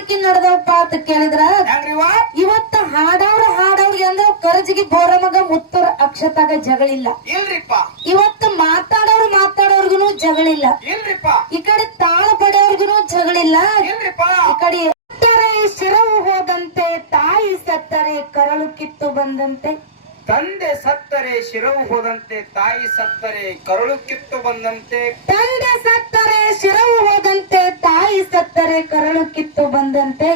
ಹಾಡ್ಕಿ ನಡೆದವಪ್ಪ ಅಂತ ಕೇಳಿದ್ರ? ಇವತ್ತ ಹಾಡವ್ರ ಹಾಡವ್ರಿಗೆ ಅಂದ್ರ ಕರಜಿಗೆ ಬೋರಮಗ ಮುತ್ತರ ಅಕ್ಷತಾಗ ಜಗಳಿಲ್ಲ. ಇಲ್ರಿಪ್ಪ. ಇವತ್ತು ಮಾತಾಡೋರು ಮಾತಾಡೋರ್ಗುನು ಜಗಳಿಲ್ಲ. ಇಲ್ರಿಪ್ಪ. ಈ ಕಡೆ ತಾಳ ಪಡೆಯವ್ರಿಗೂ ಜಗಳಿಲ್ಲ. ಇಲ್ರಿಪ್ಪ. ಈ ಕಡೆ ಸತ್ತರೆ ಶಿರವು ಹೋದಂತೆ ತಾಯಿ ಸತ್ತರೆ ಕರಳು ಕಿತ್ತು ಬಂದಂತೆ. ತಂದೆ ಸತ್ತರೆ ಶಿರವು ಹೋದಂತೆ ತಾಯಿ ಸತ್ತರೆ ಕರಳು ಕಿತ್ತು ಬಂದಂತೆ. ತಂದೆ ಸತ್ತರೆ ಶಿರವು ಹೋದಂತೆ ತಾಯಿ ಸತ್ತರೆ ಕರಳು ಕಿತ್ತು ಬಂದಂತೆ.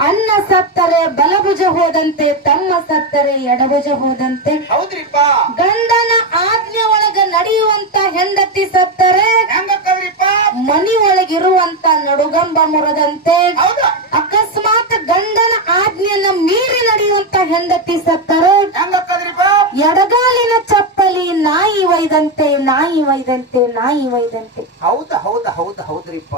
ಅನ್ನ ಸತ್ತರೆ ಬಲಭುಜ ಹೋದಂತೆ ತಮ್ಮ ಸತ್ತರೆ ಎಡಭುಜ ಹೋದಂತೆ. ಗಂಡನ ಆಜ್ಞೆ ಒಳಗ ನಡೆಯುವಂತ ಹೆಂಡತಿ ಸತ್ತರೆ ಮನಿ ಒಳಗಿರುವಂತ ನಡುಗಂಬ ಮುರದಂತೆ. ಹೌದು. ಅಕಸ್ಮಾತ್ ಗಂಡನ ಆಜ್ಞೆಯನ್ನ ಮೀರಿ ನಡೆಯುವಂತ ಹೆಂಡತಿ ಸತ್ತರೆ. ಎಡಗಾಲಿನ ಚಪ್ಪಲಿ ನಾಯಿ ಒಯ್ದಂತೆ ನಾಯಿ ಒಯ್ದಂತೆ ನಾಯಿ ಒಯ್ದಂತೆ. ಹೌದ ಹೌದ ಹೌದ ಹೌದ್ರಿಪ್ಪ.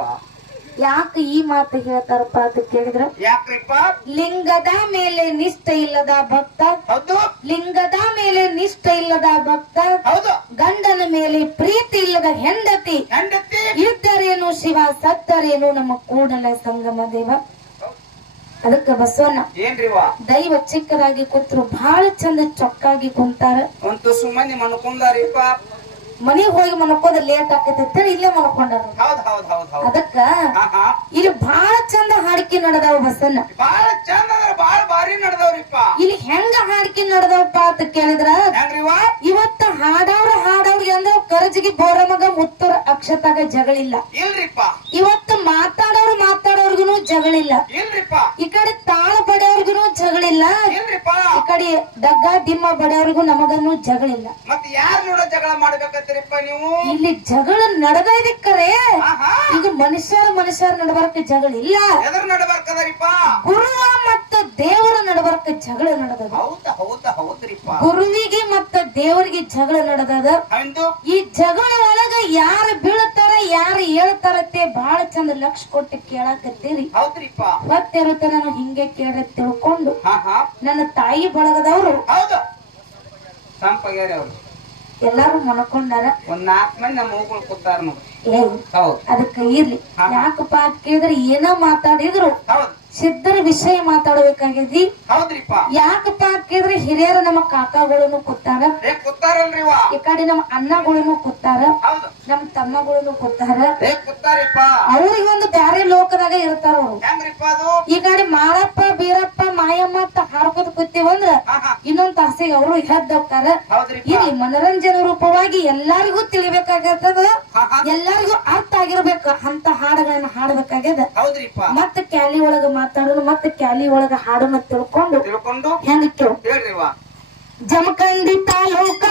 ಯಾಕೆ ಈ ಮಾತು ಹೇಳ್ತಾರಪ್ಪ ಅಂತ ಕೇಳಿದ್ರ? ಯಾಕ್ರಿಪ್ಪ? ಲಿಂಗದ ಮೇಲೆ ನಿಷ್ಠೆ ಇಲ್ಲದ ಭಕ್ತ ಹೌದು. ಲಿಂಗದ ಮೇಲೆ ನಿಷ್ಠೆ ಇಲ್ಲದ ಭಕ್ತ ಹೌದು. ಗಂಡನ ಮೇಲೆ ಪ್ರೀತಿ ಇಲ್ಲದ ಹೆಂಡತಿ ಹೆಂಡತಿ. ಇದ್ದರೇನು ಶಿವ ಸತ್ತರೇನು ನಮ್ಮ ಕೂಡಲ ಸಂಗಮ ದೇವ? ಅದಕ್ಕ ಬಸವಣ್ಣ ಏನ್ರಿವ ದೈವ ಚಿಕ್ಕದಾಗಿ ಕೂತ್ರು ಬಹಳ ಚಂದ ಚೊಕ್ಕಾಗಿ ಕುಂತಾರ. ಅಂತೂ ಸುಮ್ಮನೆ ಮಂದಿ ಮನ್ಕೊಂಡಾರಿಪ್ಪ ಮನೆಗ್ ಹೋಗಿ ಮನಕೊಂಡ ಲೇಟ್ ಆಕೈತೆ ಇಲ್ಲೇ ಮನ್ಕೊಂಡಾರ ಅದಕ್ಕ ಇಲ್ಲಿ ಬಹಳ ಚಂದ ಹಾಡಿಕೆ ನಡೆದಾವ ಬಸವಣ್ಣ. ಬಹಳ ಚಂದ ಬಹಳ ಬಾರಿ ನಡೆದವ್ರಿಪ್ಪ ಇಲ್ಲಿ ಹೆಂಗ ಹಾಡಿಕೆ ನಡೆದವಪ್ಪ ಅಂತ ಕೇಳಿದ್ರ? ಇವತ್ತ ಹಾಡವ್ರ ಹಾಡವ್ರಿಗೆ ಅಂದ್ರ ಕರಜಿಗೆ ಬೋರಮಗ ಮುತ್ತರ ಅಕ್ಷತಾಗ ಜಗಳಿಲ್ಲ. ಇಲ್ರಿಪ್ಪ ಇವತ್ತು ಮಾತಾಡೋರು ಮಾತಾಡೋರ್ಗುನು ಜಗಳಿಲ್ಲ. ಇಲ್ರಿಪ್ಪ ಇಲ್ರಿಪ್ಪ ಈ ಕಡೆ ದಗ್ಗ ದಿಮ್ಮ ಬಡಿಯವ್ರಿಗೂ ನಮಗನ್ನು ಜಗಳಿಲ್ಲ ಮತ್ತೆ ಯಾರ್ ನೋಡ ಜಗಳ ಮಾಡ್ಬೇಕಂತೀರಪ್ಪ ನೀವು? ಇಲ್ಲಿ ಜಗಳ ನಡೆದ ಹಾ ಇದು ಈಗ ಮನುಷ್ಯರ ಮನುಷ್ಯರ ನಡಬರ್ಕ ಜಗಳಿಲ್ಲ ಎದ್ರ ನಡ್ಬಾರ್ಕದರಿಪ್ಪ. ಗುರುವ ಮತ್ತು ದೇವರ ನಡಬರ್ಕ ಜಗಳ ನಡೆದ ಹೌದ ಹೌದ ಹೌದ್ರಿಪ್ಪ. ಗುರುವಿಗೆ ಮತ್ತು ದೇವರಿಗೆ ಜಗಳ ನಡೆದದ. ಈ ಜಗಳ ಒಳಗ ಯಾರು ಹೇಳ್ತಾರತ್ತೆ ಬಹಳ ಚಂದ ಲಕ್ಷ ಕೊಟ್ಟು ಕೇಳಾಕತ್ತೀರಿ. ಹೌದ್ರಿಪ್ಪ. ನಾನು ಹಿಂಗೆ ಕೇಳ ತಿಳ್ಕೊಂಡು ನನ್ನ ತಾಯಿ ಬಳಗದವರು ಹೌದು. ಸಂಪಗ್ಯಾರ ಅವ್ರು. ಎಲ್ಲಾರು ಮನಕೊಂಡಾರ ಒಂದ್ ನಾಲ್ಕು ಮಂದಿ ನಮ್ಮ ಮೂಗಳು ಕೂತಾರ ನೋಡಿ. ಏ ಹೌದ್. ಅದಕ್ಕ ಇರ್ಲಿ. ಯಾಕಪ್ಪ ಅಂತ ಕೇಳಿದ್ರೆ ಏನೋ ಮಾತಾಡಿದ್ರು. ಸಿದ್ಧರ ವಿಷಯ ಮಾತಾಡ್ಬೇಕಾಗಿದ್ದಿ ಹೌದ್ರಿಪ್ಪ. ಯಾಕಪ್ಪ ಅಂತ ಕೇಳಿದ್ರೆ ಹಿರಿಯರು ನಮ್ಮ ಕಾಕಾಗಳನ್ನು ಕೂತಾರ. ಕೂತಾರಲ್ರಿವ? ಈ ಕಡೆ ನಮ್ಮ ಅಣ್ಣಗಳನ್ನು ಕೂತಾರ. ಹೌದು. ನಮ್ಮ ತಮ್ಮಗಳನ್ನು ಕೂತಾರ. ಕೂತಾರಿಪ್ಪ. ಅವ್ರಿಗೆ ಒಂದು ಬ್ಯಾರೆ ಲೋಕದಾಗ ಇರ್ತಾರ ಅವ್ರು. ಈ ಕಡೆ ಮಾಳಪ್ಪ ಹಾಡ್ಕೊತ ಕೂತೀವಂದ್ರ ಇನ್ನೊಂದ್ ತಾಸಿಗೆ ಅವರು ಹೆದ್ದಾರ ಇಲ್ಲಿ ಮನರಂಜನೆ ರೂಪವಾಗಿ ಎಲ್ಲಾರಿಗೂ ತಿಳಿಬೇಕಾಗತ್ತದ. ಎಲ್ಲರಿಗೂ ಅರ್ಥ ಆಗಿರ್ಬೇಕು. ಅಂತ ಹಾಡುಗಳನ್ನ ಹಾಡ್ಬೇಕಾಗ್ಯದ. ಮತ್ತ ಕ್ಯಾಲಿ ಒಳಗ ಮಾತಾಡೋದು ಮತ್ತೆ ಕ್ಯಾಲಿ ಒಳಗ ಹಾಡನ್ನ ತಿಳ್ಕೊಂಡು ತಿಳ್ಕೊಂಡು ಹೆಂಗ ಜಮಖಂಡಿ ತಾಲೂಕ